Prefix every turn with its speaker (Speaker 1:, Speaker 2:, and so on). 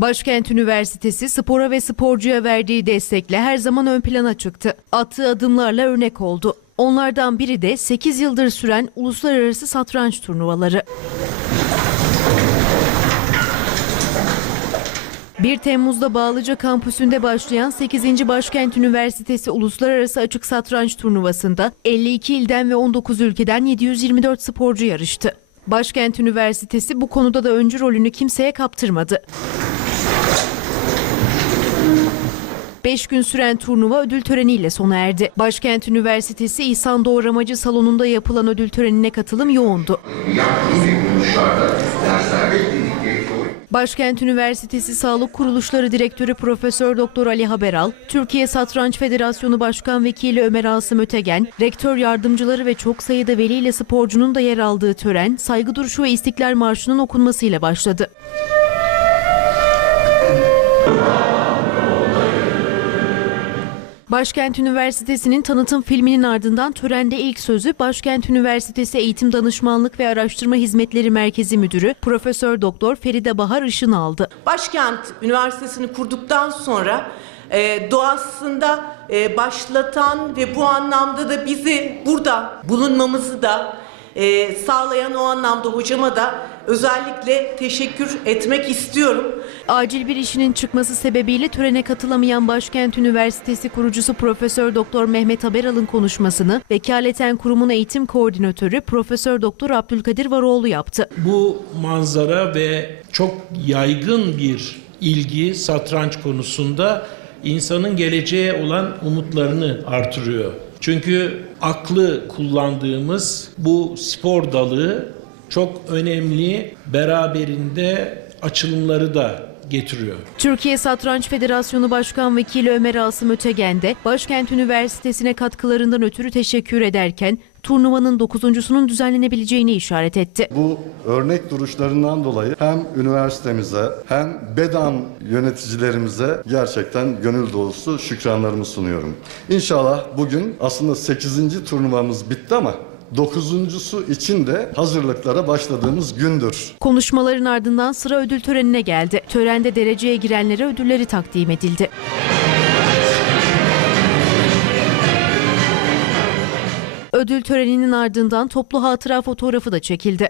Speaker 1: Başkent Üniversitesi spora ve sporcuya verdiği destekle her zaman ön plana çıktı. Attığı adımlarla örnek oldu. Onlardan biri de 8 yıldır süren uluslararası satranç turnuvaları. 1 Temmuz'da Bağlıca kampüsünde başlayan 8. Başkent Üniversitesi Uluslararası Açık Satranç Turnuvası'nda 52 ilden ve 19 ülkeden 724 sporcu yarıştı. Başkent Üniversitesi bu konuda da öncü rolünü kimseye kaptırmadı. 5 gün süren turnuva ödül töreniyle sona erdi. Başkent Üniversitesi İhsan Doğramacı salonunda yapılan ödül törenine katılım yoğundu. Başkent Üniversitesi Sağlık Kuruluşları Direktörü Profesör Doktor Ali Haberal, Türkiye Satranç Federasyonu Başkan Vekili Ömer Asım Ötegen, rektör yardımcıları ve çok sayıda veli ile sporcunun da yer aldığı tören, saygı duruşu ve İstiklal Marşı'nın okunmasıyla başladı. Başkent Üniversitesi'nin tanıtım filminin ardından törende ilk sözü Başkent Üniversitesi Eğitim Danışmanlık ve Araştırma Hizmetleri Merkezi Müdürü Profesör Doktor Feride Bahar Işın aldı.
Speaker 2: Başkent Üniversitesi'ni kurduktan sonra e, doğasında e, başlatan ve bu anlamda da bizi burada bulunmamızı da e, sağlayan o anlamda hocama da özellikle teşekkür etmek istiyorum.
Speaker 1: Acil bir işinin çıkması sebebiyle törene katılamayan Başkent Üniversitesi kurucusu Profesör Doktor Mehmet Haberal'ın konuşmasını vekaleten kurumun eğitim koordinatörü Profesör Doktor Abdülkadir Varoğlu yaptı.
Speaker 3: Bu manzara ve çok yaygın bir ilgi satranç konusunda insanın geleceğe olan umutlarını artırıyor. Çünkü aklı kullandığımız bu spor dalı çok önemli beraberinde açılımları da getiriyor.
Speaker 1: Türkiye Satranç Federasyonu Başkan Vekili Ömer Asım Ötegen de Başkent Üniversitesi'ne katkılarından ötürü teşekkür ederken turnuvanın dokuzuncusunun düzenlenebileceğini işaret etti.
Speaker 4: Bu örnek duruşlarından dolayı hem üniversitemize hem BEDAN yöneticilerimize gerçekten gönül dolusu şükranlarımı sunuyorum. İnşallah bugün aslında 8. turnuvamız bitti ama 9.sü için de hazırlıklara başladığımız gündür.
Speaker 1: Konuşmaların ardından sıra ödül törenine geldi. Törende dereceye girenlere ödülleri takdim edildi. Ödül töreninin ardından toplu hatıra fotoğrafı da çekildi.